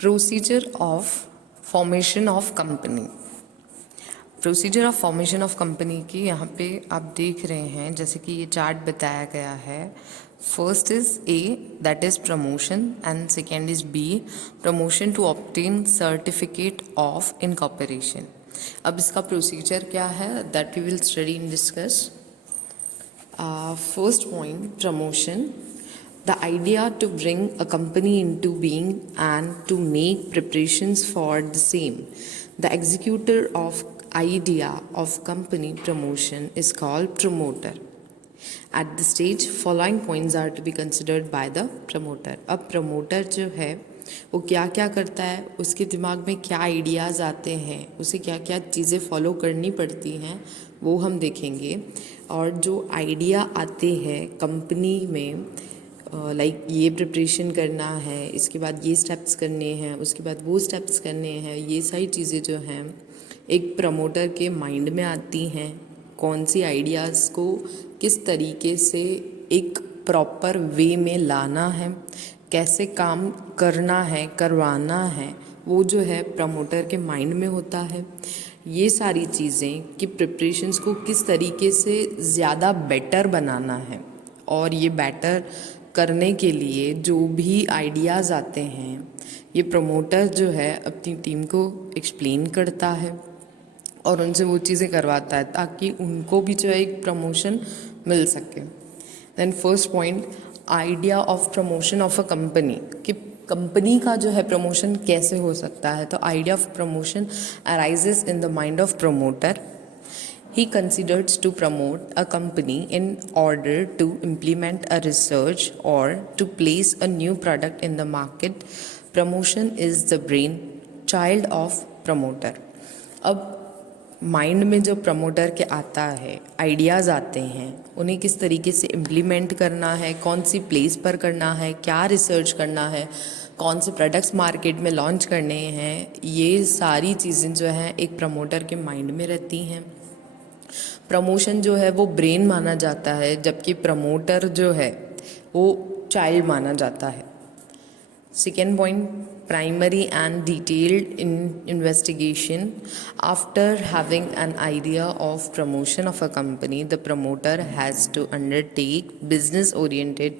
Procedure of formation of company. Procedure of formation of company की यहाँ पे आप देख रहे हैं, जैसे कि ये चार्ट बताया गया है। First is A, that is promotion, and second is B, promotion to obtain certificate of incorporation. अब इसका प्रोसीजर क्या है, that we will study in discuss. First point, promotion. The idea to bring a company into being and to make preparations for the same. The executor of idea of company promotion is called promoter. At this stage, following points are to be considered by the promoter. अब promoter जो है वो क्या क्या करता है, उसके दिमाग में क्या आइडियाज़ आते हैं, उसे क्या क्या चीज़ें फॉलो करनी पड़ती हैं, वो हम देखेंगे। और जो आइडिया आते हैं कंपनी में, लाइक ये प्रिपरेशन करना है, इसके बाद ये स्टेप्स करने हैं, उसके बाद वो स्टेप्स करने हैं, ये सारी चीज़ें जो हैं एक प्रमोटर के माइंड में आती हैं। कौन सी आइडियाज़ को किस तरीके से एक प्रॉपर वे में लाना है, कैसे काम करना है, करवाना है, वो जो है प्रमोटर के माइंड में होता है। ये सारी चीज़ें कि प्रिपरेशंस को किस तरीके से ज़्यादा बेटर बनाना है, और ये बेटर करने के लिए जो भी आइडियाज़ आते हैं ये प्रमोटर जो है अपनी टीम को एक्सप्लेन करता है और उनसे वो चीज़ें करवाता है ताकि उनको भी जो है एक प्रमोशन मिल सके। Then first point, idea of promotion of a company, कि कंपनी का जो है प्रमोशन कैसे हो सकता है। तो idea of promotion arises in the mind of promoter. He considers to promote a company in order to implement a research or to place a new product in the market. Promotion is the brain child of promoter. अब mind में जो promoter के आता है, ideas आते हैं, उन्हें किस तरीके से इम्प्लीमेंट करना है, कौन सी प्लेस पर करना है, क्या रिसर्च करना है, कौन से प्रोडक्ट्स मार्केट में लॉन्च करने हैं, ये सारी चीज़ें जो हैं एक प्रमोटर के माइंड में रहती हैं। प्रमोशन जो है वो ब्रेन माना जाता है, जबकि प्रमोटर जो है वो चाइल्ड माना जाता है। Second point, primary and detailed investigation. After having an idea of promotion of a company, the promoter has to undertake business oriented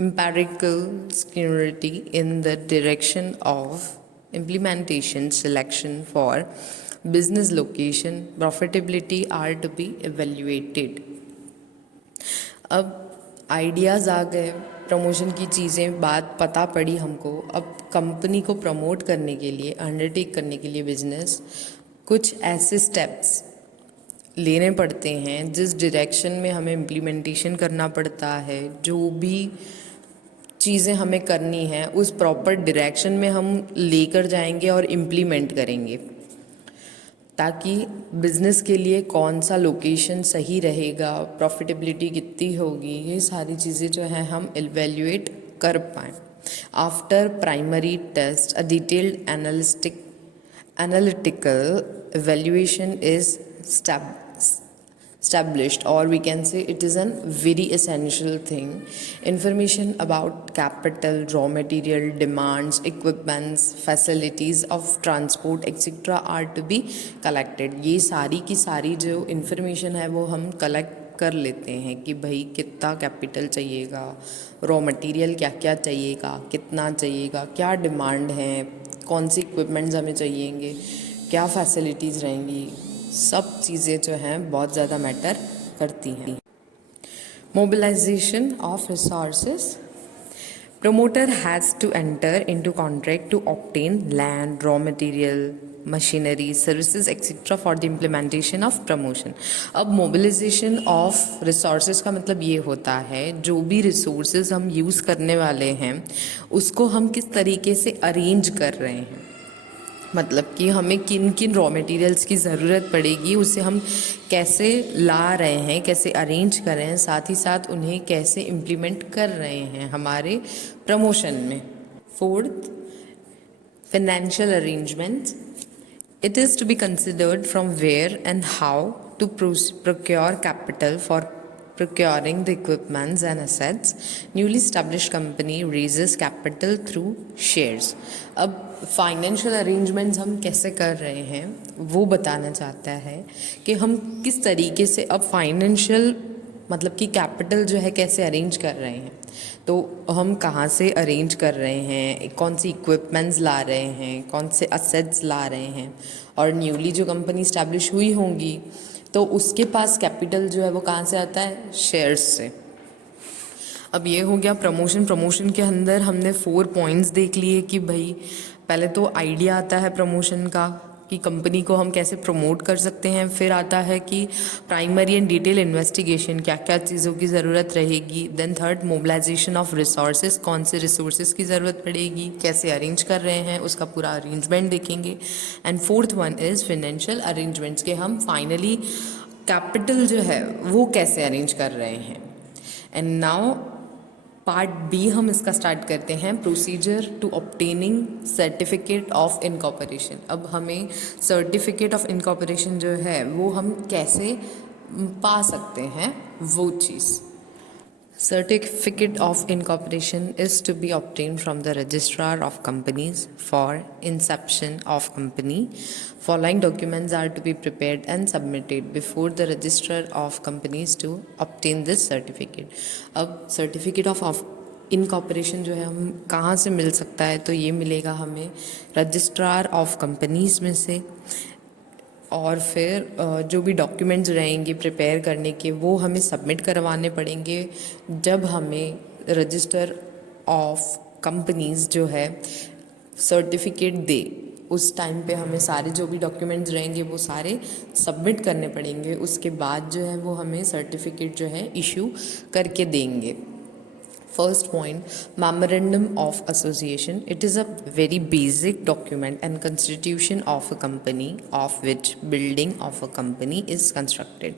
empirical scrutiny in the direction of implementation, selection for business location, profitability are to be evaluated. अब ideas आ गए, promotion की चीज़ें बात पता पड़ी हमको। अब company को प्रमोट करने के लिए, अंडरटेक करने के लिए बिजनेस, कुछ ऐसे स्टेप्स लेने पड़ते हैं जिस डायरेक्शन में हमें इम्प्लीमेंटेशन करना पड़ता है। जो भी चीज़ें हमें करनी है उस प्रॉपर डायरेक्शन में हम लेकर जाएंगे और इम्प्लीमेंट करेंगे, ताकि बिज़नेस के लिए कौन सा लोकेशन सही रहेगा, प्रॉफिटेबिलिटी कितनी होगी, ये सारी चीज़ें जो हैं हम इवैल्यूएट कर पाएँ। After primary test, a detailed analytical evaluation is established, or we can say it is a very essential thing. Information about capital, raw material, demands, equipments, facilities of transport etc. are to be collected. ये सारी की सारी जो information है वो हम collect कर लेते हैं कि भाई कितना कैपिटल चाहिएगा, रॉ मटेरियल क्या क्या चाहिएगा, कितना चाहिएगा, क्या डिमांड है, कौन सी इक्विपमेंट्स हमें चाहिएंगे, क्या फैसिलिटीज़ रहेंगी, सब चीज़ें जो हैं बहुत ज़्यादा मैटर करती हैं। Mobilization of resources. Promoter has to enter into contract to obtain land, raw material, machinery, services etcetera for the implementation of promotion. अब मोबिलाइजेशन ऑफ रिसोर्सेज का मतलब ये होता है जो भी रिसोर्सेज हम यूज़ करने वाले हैं उसको हम किस तरीके से अरेंज कर रहे हैं, मतलब कि हमें किन किन रॉ मटेरियल्स की ज़रूरत पड़ेगी, उसे हम कैसे ला रहे हैं, कैसे अरेंज कर रहे हैं, साथ ही साथ उन्हें कैसे इम्प्लीमेंट कर रहे हैं हमारे प्रमोशन में. Fourth, financial arrangements. It is to be considered from where and how to procure capital for procuring the equipments and assets, newly established company raises capital through shares. अब फाइनेंशियल अरेंजमेंट्स हम कैसे कर रहे हैं वो बताना चाहता है कि हम किस तरीके से अब फाइनेंशियल मतलब कि कैपिटल जो है कैसे अरेंज कर रहे हैं। तो हम कहाँ से अरेंज कर रहे हैं, कौन सी इक्विपमेंट्स ला रहे हैं, कौन से असेट्स ला रहे हैं, और न्यूली जो कंपनी इस्टेब्लिश हुई होंगी तो उसके पास कैपिटल जो है वो कहाँ से आता है, शेयर्स से। अब ये हो गया प्रमोशन। प्रमोशन के अंदर हमने 4 पॉइंट्स देख लिए कि भाई पहले तो आइडिया आता है प्रमोशन का कि कंपनी को हम कैसे प्रमोट कर सकते हैं, फिर आता है कि प्राइमरी एंड डिटेल इन्वेस्टिगेशन, क्या क्या चीज़ों की ज़रूरत रहेगी, then third mobilization of resources, कौन से रिसोर्सेज की ज़रूरत पड़ेगी, कैसे अरेंज कर रहे हैं उसका पूरा अरेंजमेंट देखेंगे, and fourth one is financial arrangements के हम फाइनली कैपिटल जो है वो कैसे अरेंज कर रहे हैं। एंड नाउ पार्ट बी हम इसका स्टार्ट करते हैं, procedure to obtaining certificate of incorporation. अब हमें सर्टिफिकेट ऑफ इनकॉर्पोरेशन जो है वो हम कैसे पा सकते हैं वो चीज़। Certificate of incorporation is to be obtained from the registrar of companies for inception of company. Following documents are to be prepared and submitted before the registrar of companies to obtain this certificate. अब certificate of incorporation जो है हम कहाँ से मिल सकता है, तो ये मिलेगा हमें रजिस्ट्रार ऑफ कंपनीज़ में से, और फिर जो भी डॉक्यूमेंट्स रहेंगे प्रिपेयर करने के वो हमें सबमिट करवाने पड़ेंगे जब हमें रजिस्टर ऑफ कंपनीज़ जो है सर्टिफिकेट दे। उस टाइम पे हमें सारे जो भी डॉक्यूमेंट्स रहेंगे वो सारे सबमिट करने पड़ेंगे, उसके बाद जो है वो हमें सर्टिफिकेट जो है इशू करके देंगे। First point, Memorandum of Association. It is a very basic document and constitution of a company of which building of a company is constructed.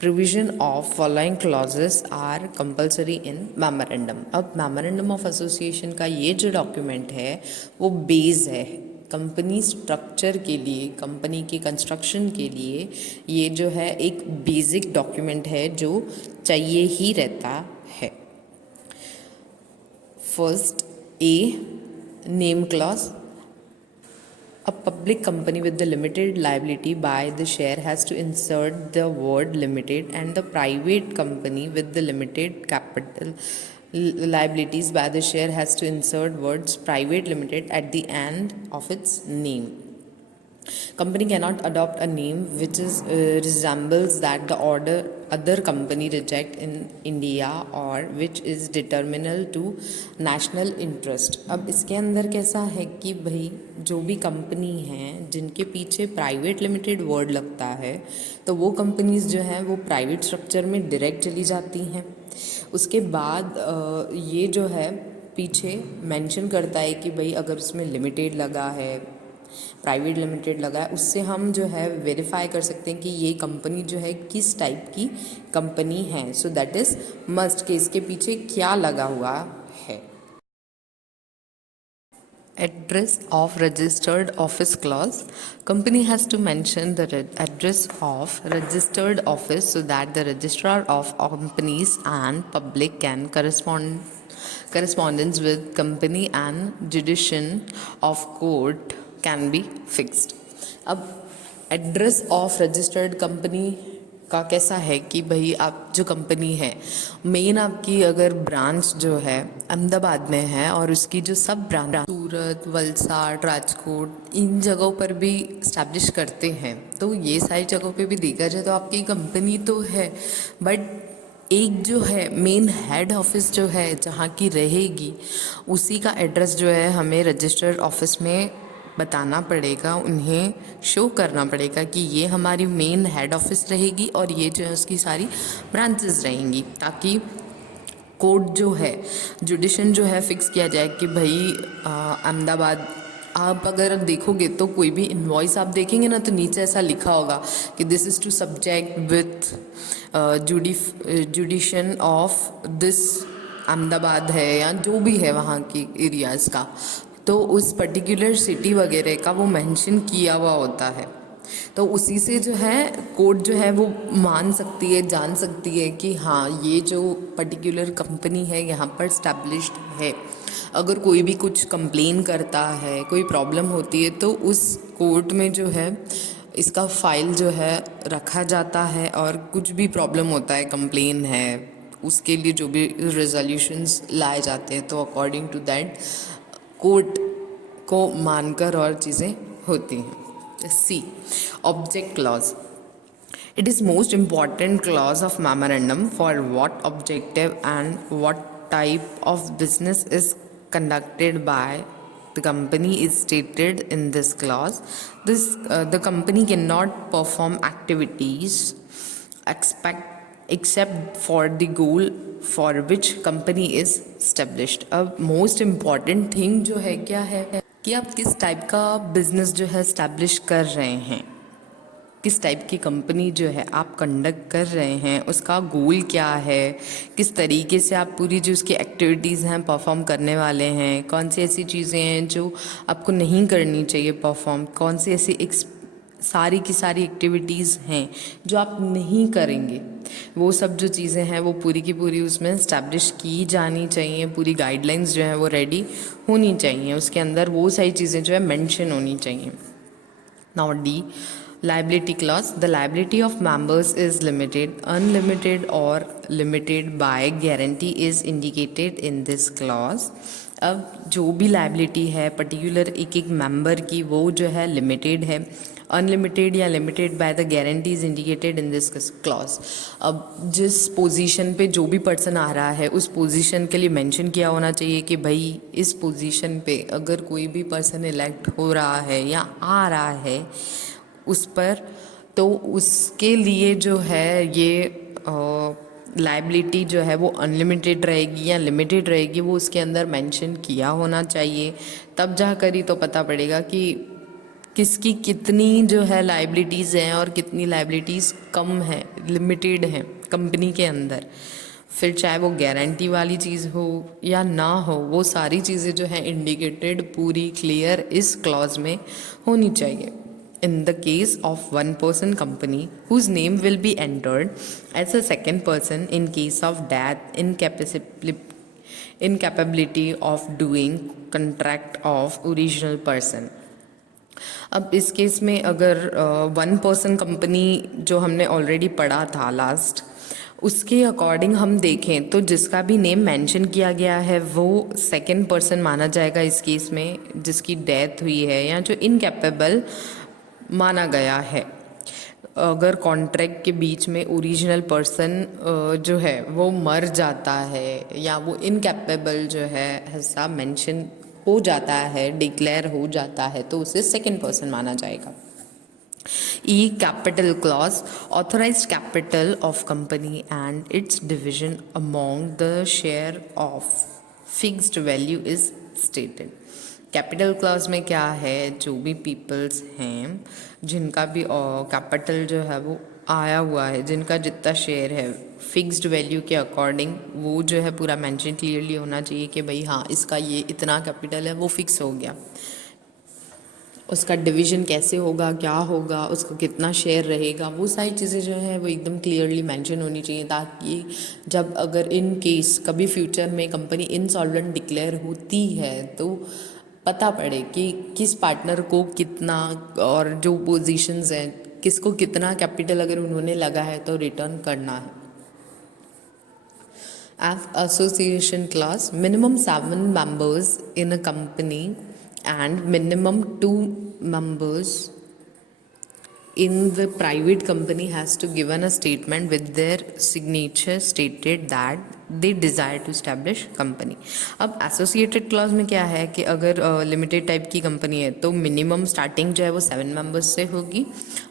Provision of following clauses are compulsory in memorandum. अब Memorandum of Association का ये जो document है वो base है company structure के लिए, company के कंस्ट्रक्शन के लिए। ये जो है एक बेसिक डॉक्यूमेंट है जो चाहिए ही रहता है। First, A, name clause. A public company with the limited liability by the share has to insert the word limited, and the private company with the limited capital liabilities by the share has to insert words private limited at the end of its name. Company cannot adopt a name which is resembles that the other company reject in India or which is determinal to national interest. अब इसके अंदर कैसा है कि भाई जो भी company हैं जिनके पीछे प्राइवेट लिमिटेड वर्ड लगता है तो वो कंपनीज जो हैं वो प्राइवेट स्ट्रक्चर में डायरेक्ट चली जाती हैं। उसके बाद ये जो है पीछे मेंशन करता है कि भाई अगर उसमें लिमिटेड लगा है, प्राइवेट लिमिटेड लगा है, उससे हम जो है वेरीफाई कर सकते हैं कि ये कंपनी जो है किस टाइप की कंपनी है। सो दैट इज़ मस्ट कि इसके पीछे क्या लगा हुआ है। Address of registered office clause. Company has to mention the address of registered office so that the registrar of companies and public can correspondence with company and jurisdiction of court can be fixed. अब address of registered company का कैसा है कि भाई आप जो company है main आपकी अगर ब्रांच जो है अहमदाबाद में है और उसकी जो सब ब्रांच सूरत, वलसाड, राजकोट इन जगहों पर भी इस्टेब्लिश करते हैं, तो ये सारी जगहों पे भी देखा जाए तो आपकी कंपनी तो है, बट एक जो है मेन हेड ऑफिस जो है जहाँ की रहेगी उसी का एड्रेस जो है हमें रजिस्टर्ड ऑफिस में बताना पड़ेगा, उन्हें शो करना पड़ेगा कि ये हमारी मेन हेड ऑफिस रहेगी और ये जो है उसकी सारी ब्रांचेस रहेंगी, ताकि कोर्ट जो है जुडिशन जो है फिक्स किया जाए कि भाई अहमदाबाद। आप अगर देखोगे तो कोई भी इनवॉइस आप देखेंगे ना तो नीचे ऐसा लिखा होगा कि this is to subject with jurisdiction of this Ahmedabad है या जो भी है वहाँ की एरियाज़ का, तो उस पर्टिकुलर सिटी वगैरह का वो मेंशन किया हुआ होता है। तो उसी से जो है कोर्ट जो है वो मान सकती है, जान सकती है कि हाँ ये जो पर्टिकुलर कंपनी है यहाँ पर स्टैब्लिश्ड है। अगर कोई भी कुछ कंप्लेन करता है, कोई प्रॉब्लम होती है, तो उस कोर्ट में जो है इसका फाइल जो है रखा जाता है, और कुछ भी प्रॉब्लम होता है, कंप्लेन है, उसके लिए जो भी रेजोल्यूशंस लाए जाते हैं, तो अकॉर्डिंग टू दैट कोर्ट को मानकर और चीज़ें होती हैं। C, object clause. It is most important clause of memorandum for what objective and what type of business is conducted by the company is stated in this clause. The company cannot perform activities except for the goal for which company is established. अब most important thing जो है क्या है कि आप किस type का business जो है establish कर रहे हैं, किस टाइप की कंपनी जो है आप कंडक्ट कर रहे हैं, उसका गोल क्या है, किस तरीके से आप पूरी जो उसकी एक्टिविटीज़ हैं परफॉर्म करने वाले हैं, कौन सी ऐसी चीज़ें हैं जो आपको नहीं करनी चाहिए परफॉर्म, कौन सी ऐसी सारी की सारी एक्टिविटीज़ हैं जो आप नहीं करेंगे, वो सब जो चीज़ें हैं वो पूरी की पूरी उसमें इस्टेब्लिश की जानी चाहिए। पूरी गाइडलाइंस जो है वो रेडी होनी चाहिए, उसके अंदर वो सारी चीज़ें जो है मेंशन होनी चाहिए। Now D, liability clause. The liability of members is limited, unlimited or limited by guarantee is indicated in this clause. अब जो भी लाइबिलिटी है पर्टिकुलर एक एक मेंबर की, वो जो है लिमिटेड है, अनलिमिटेड या limited by the guarantees indicated in this clause. अब जिस पोजीशन पे जो भी पर्सन आ रहा है उस पोजीशन के लिए मेंशन किया होना चाहिए कि भाई इस पोजीशन पे अगर कोई भी पर्सन इलेक्ट हो रहा है या आ रहा है उस पर, तो उसके लिए जो है ये लाइबिलिटी जो है वो अनलिमिटेड रहेगी या लिमिटेड रहेगी, वो उसके अंदर मेंशन किया होना चाहिए। तब जा कर ही तो पता पड़ेगा कि किसकी कितनी जो है लाइबिलिटीज़ हैं और कितनी लाइबिलिटीज़ कम है, लिमिटेड हैं कंपनी के अंदर। फिर चाहे वो गारंटी वाली चीज़ हो या ना हो, वो सारी चीज़ें जो हैं इंडिकेटेड पूरी क्लियर इस क्लॉज में होनी चाहिए। In the case of one person company whose name will be entered as a second person in case of death, incapability of doing contract of original person. अब इस केस में अगर one person company जो हमने already पढ़ा था last, उसके according हम देखें तो जिसका भी नेम मेंशन किया गया है वो सेकंड पर्सन माना जाएगा इस केस में, जिसकी डेथ हुई है या जो इनकैपेबल माना गया है। अगर कॉन्ट्रैक्ट के बीच में ओरिजिनल पर्सन जो है वो मर जाता है या वो इनकैपेबल जो है ऐसा मेंशन हो जाता है, डिक्लेयर हो जाता है, तो उसे सेकंड पर्सन माना जाएगा। E, capital clause. Authorised capital of company and its division among the share of fixed value is stated. Capital clause में क्या है, जो भी पीपल्स हैं जिनका भी कैपिटल जो है वो आया हुआ है, जिनका जितना शेयर है फिक्स्ड वैल्यू के अकॉर्डिंग, वो जो है पूरा मेंशन क्लियरली होना चाहिए कि भाई हाँ इसका ये इतना कैपिटल है, वो फिक्स हो गया। उसका डिवीजन कैसे होगा, क्या होगा, उसका कितना शेयर रहेगा, वो सारी चीज़ें जो है वो एकदम क्लियरली मेंशन होनी चाहिए, ताकि जब अगर इन केस कभी फ्यूचर में कंपनी इनसॉल्वेंट डिक्लेयर होती है तो पता पड़े कि किस पार्टनर को कितना, और जो पोजीशंस हैं किसको कितना कैपिटल अगर उन्होंने लगा है तो रिटर्न करना है। As association clause, minimum 7 members in a company and minimum 2 members in the private company has to given a statement with their signature stated that they desire to establish company. अब associated clause में क्या है कि अगर limited type की company है तो minimum starting जो है वो 7 मेंबर्स से होगी,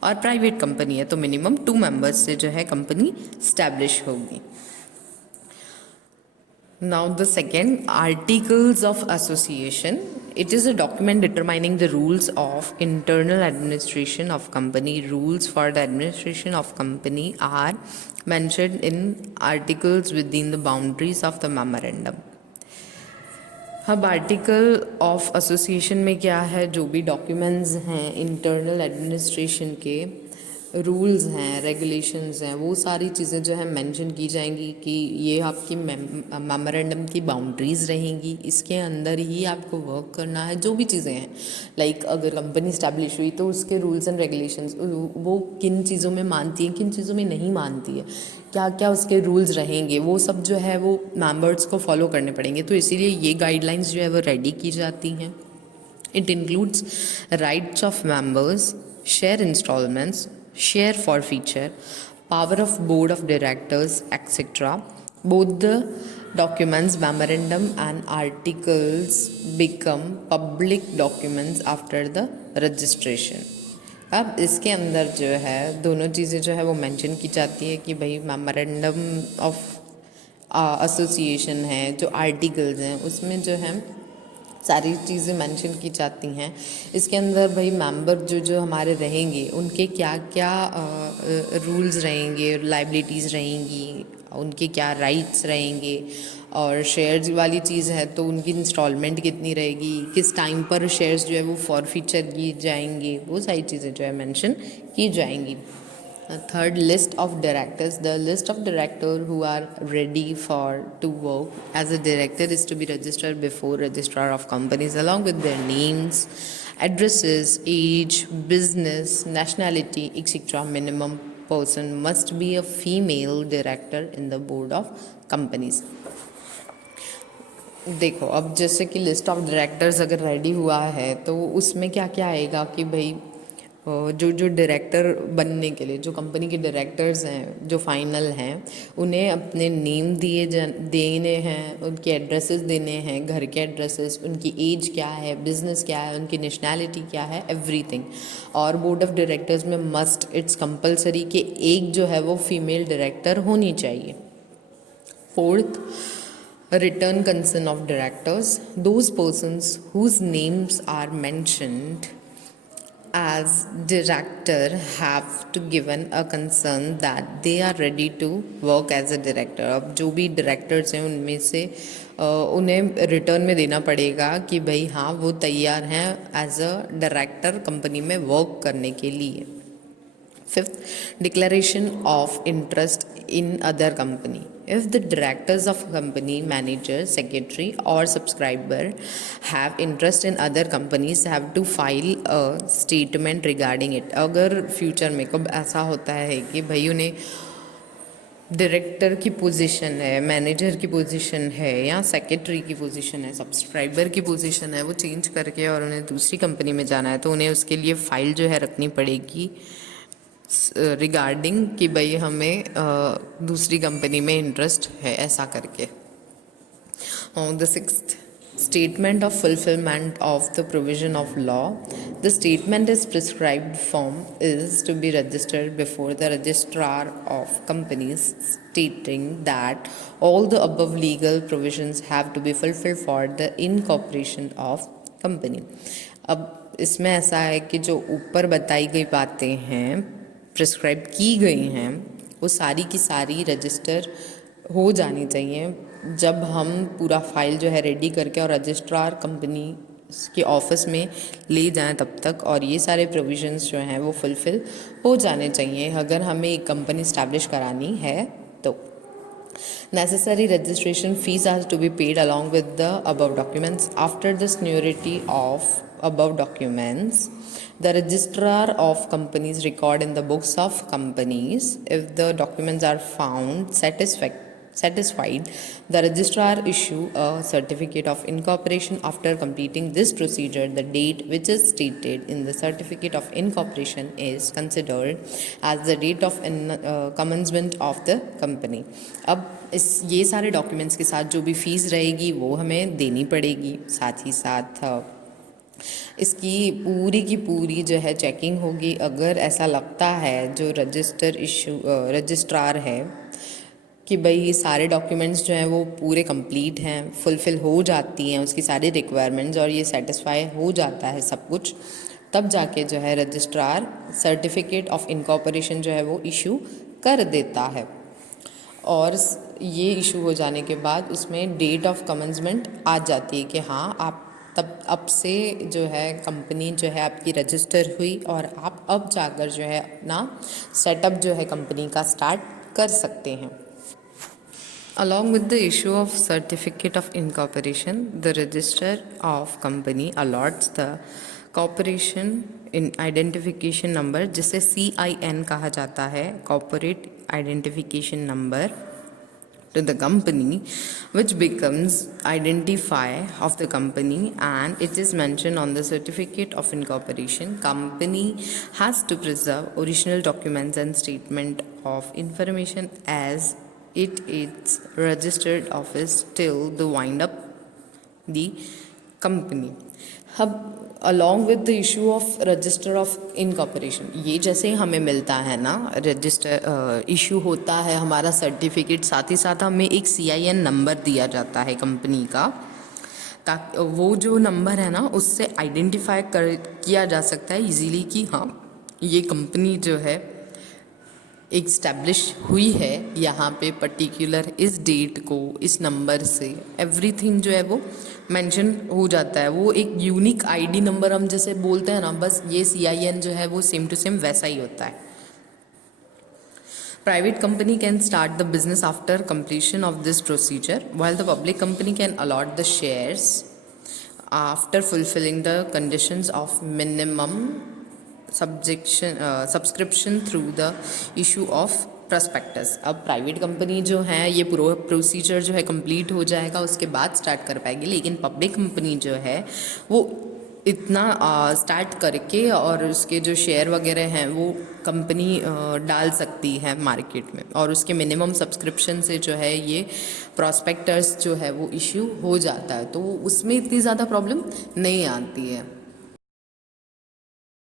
और प्राइवेट कंपनी है तो मिनिमम 2 मेंबर्स से जो है कंपनी स्टैब्लिश होगी। Now the second, articles of association. It is a document determining the rules of internal administration of company. Rules for the administration of company are mentioned in articles within the boundaries of the memorandum. अब article of association में क्या है, जो भी documents हैं internal administration के, rules हैं, regulations हैं, वो सारी चीज़ें जो है मेंशन की जाएंगी कि ये आपकी मेमोरेंडम की बाउंड्रीज़ रहेंगी, इसके अंदर ही आपको वर्क करना है। जो भी चीज़ें हैं, लाइक अगर कंपनी स्टैब्लिश हुई तो उसके रूल्स एंड रेगुलेशंस वो किन चीज़ों में मानती है, किन चीज़ों में नहीं मानती है, क्या क्या उसके रूल्स रहेंगे, वो सब जो है वो मेंबर्स को फॉलो करने पड़ेंगे। तो इसीलिए ये गाइडलाइंस जो है वो रेडी की जाती हैं। It includes rights of members, share instalments, share forfeiture, power of board of directors, etc. Both the documents, memorandum and articles become public documents after the registration. अब इसके अंदर जो है दोनों चीज़ें जो है वो मेंशन की जाती है कि भाई मेमोरेंडम ऑफ एसोसिएशन है, जो आर्टिकल्स हैं उसमें जो है सारी चीज़ें मेंशन की जाती हैं। इसके अंदर भाई मेंबर जो जो हमारे रहेंगे उनके क्या क्या रूल्स रहेंगे, लाइबिलिटीज़ रहेंगी, उनके क्या राइट्स रहेंगे, और शेयर्स वाली चीज़ है तो उनकी इंस्टॉलमेंट कितनी रहेगी, किस टाइम पर शेयर्स जो है वो फॉरफीचर किए जाएंगे, वो सारी चीज़ें जो है मेंशन की जाएंगी। Third, list of directors. The list of directors who are ready for to work as a director is to be registered before registrar of companies along with their names, addresses, age, business, nationality, etc. Minimum person must be a female director in the board of companies. देखो अब जैसे कि list of directors अगर ready हुआ है तो उसमें क्या क्या आएगा कि भाई जो जो डायरेक्टर बनने के लिए जो कंपनी के डायरेक्टर्स हैं जो फाइनल हैं, उन्हें अपने नेम देने हैं, उनके एड्रेसेस देने हैं, घर के एड्रेसेस, उनकी एज क्या है, बिजनेस क्या है, उनकी नेशनैलिटी क्या है, एवरीथिंग। और बोर्ड ऑफ डायरेक्टर्स में मस्ट, इट्स कंपलसरी कि एक जो है वो फीमेल डायरेक्टर होनी चाहिए। Fourth, written consent of directors. Those persons whose names are mentioned as director have to given a concern that they are ready to work as a director. अब जो भी directors हैं उनमें से उन्हें रिटर्न में देना पड़ेगा कि भाई हाँ वो तैयार हैं एज अ डायरेक्टर कंपनी में वर्क करने के लिए। Fifth, declaration of interest in other company. If the directors of company, manager, secretary or subscriber have interest in other companies, have to file a statement regarding it. अगर future में कब ऐसा होता है कि भाई उन्हें डायरेक्टर की पोजीशन है, मैनेजर की पोजीशन है या सेक्रेटरी की पोजीशन है, सब्सक्राइबर की पोजीशन है, वो चेंज करके और उन्हें दूसरी कंपनी में जाना है तो उन्हें उसके लिए फ़ाइल जो है रखनी पड़ेगी रिगार्डिंग कि भाई हमें दूसरी कंपनी में इंटरेस्ट है ऐसा करके। The sixth, statement of fulfillment of the provision of law. The statement is prescribed form is to be registered before the registrar of companies stating that all the above legal provisions have to be fulfilled for the incorporation of company. अब इसमें ऐसा है कि जो ऊपर बताई गई बातें हैं, प्रिस्क्राइब की गई हैं, वो सारी की सारी रजिस्टर हो जानी चाहिए जब हम पूरा फाइल जो है रेडी करके और रजिस्ट्रार कंपनी के ऑफिस में ले जाएं तब तक, और ये सारे प्रोविजंस जो हैं वो फुलफ़िल हो जाने चाहिए अगर हमें एक कंपनी स्टैब्लिश करानी है तो। Necessary registration fees are to be paid along with the above documents. After the seniority of above documents, the registrar of companies record in the books of companies. If the documents are found satisfied, the registrar issue a certificate of incorporation. After completing this procedure, the date which is stated in the certificate of incorporation is considered as the date of commencement of the company. अब ये सारे documents के साथ जो भी fees रहेगी वो हमें देनी पड़ेगी। साथ ही साथ इसकी पूरी की पूरी जो है चेकिंग होगी। अगर ऐसा लगता है जो रजिस्ट्रार है कि भाई ये सारे डॉक्यूमेंट्स जो हैं वो पूरे कंप्लीट हैं, फुलफ़िल हो जाती हैं उसकी सारी रिक्वायरमेंट्स और ये सेटिस्फाई हो जाता है सब कुछ, तब जाके जो है रजिस्ट्रार सर्टिफिकेट ऑफ इनकॉर्पोरेशन जो है वो इशू कर देता है। और ये इशू हो जाने के बाद उसमें डेट ऑफ कमेंसमेंट आ जाती है कि हाँ आप तब अब से जो है कंपनी जो है आपकी रजिस्टर हुई और आप अब जाकर जो है अपना सेटअप जो है कंपनी का स्टार्ट कर सकते हैं. Along with the issue of certificate of incorporation, the register of company allots the corporation in identification number जिसे CIN कहा जाता है, corporate identification number, to the company, which becomes identifier of the company, and it is mentioned on the certificate of incorporation. Company has to preserve original documents and statement of information as it is registered office till the wind up the company. अब along with the issue of register of incorporation, ये जैसे हमें मिलता है ना register issue होता है हमारा सर्टिफिकेट, साथ ही साथ हमें एक CIN नंबर दिया जाता है कंपनी का, ताकि वो जो नंबर है ना उससे आइडेंटिफाई किया जा सकता है इजीली कि हाँ ये कंपनी जो है इस्टेब्लिश हुई है यहाँ पे पर्टिकुलर इस डेट को इस नंबर से, एवरीथिंग जो है वो मेंशन हो जाता है. वो एक यूनिक ID नंबर हम जैसे बोलते हैं ना, बस ये CIN जो है वो सेम टू सेम वैसा ही होता है. Private company can start the business after completion of this procedure, while the public company can allot the shares after fulfilling the conditions of minimum subscription through the issue of prospectus. अब private company जो है ये procedure जो है complete हो जाएगा उसके बाद स्टार्ट कर पाएगी, लेकिन पब्लिक कंपनी जो है वो इतना स्टार्ट करके और उसके जो शेयर वगैरह हैं वो कंपनी डाल सकती है मार्केट में, और उसके मिनिमम सब्सक्रिप्शन से जो है ये प्रॉस्पेक्टस जो है वो इशू हो जाता है, तो उसमें इतनी ज़्यादा प्रॉब्लम नहीं आती है.